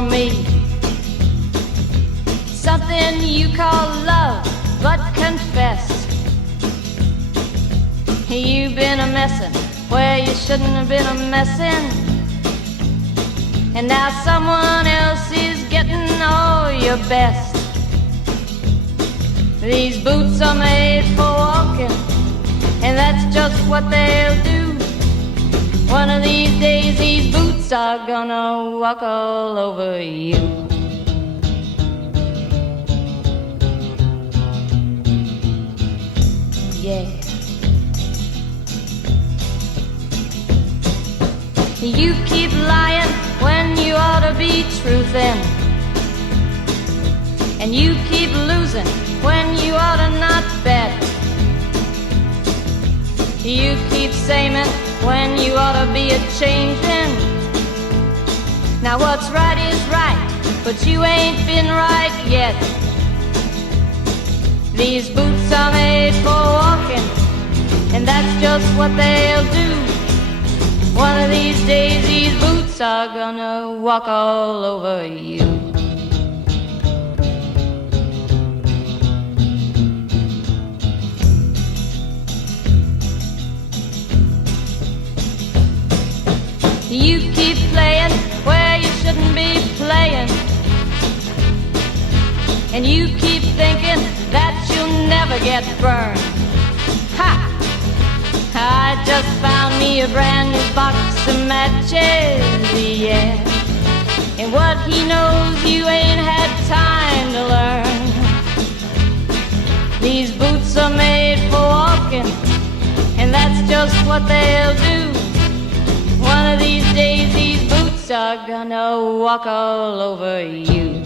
for me. Something you call love, but confess you've been a messin' where you shouldn't have been a messin', and now someone else is getting all your best. These boots are made for walking, and that's just what they'll do. One of these days these boots are gonna walk all over you. Yeah. You keep lying when you ought to be truthin', and you keep losing when you ought to not bet. You keep saying when you ought to be a-changin'. Now what's right is right, but you ain't been right yet. These boots are made for walking, and that's just what they'll do. One of these days these boots are gonna walk all over you. You keep playing where you shouldn't be playing, and you keep thinking that you'll never get burned. Ha! I just found me a brand new box of matches, yeah. And what he knows you ain't had time to learn. These boots are made for walking, and that's just what they'll do. One of these days these boots are gonna walk all over you.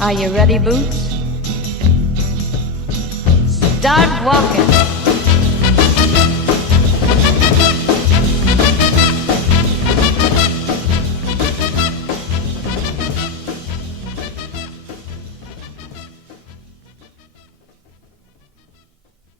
Are you ready, Boots? Start walking.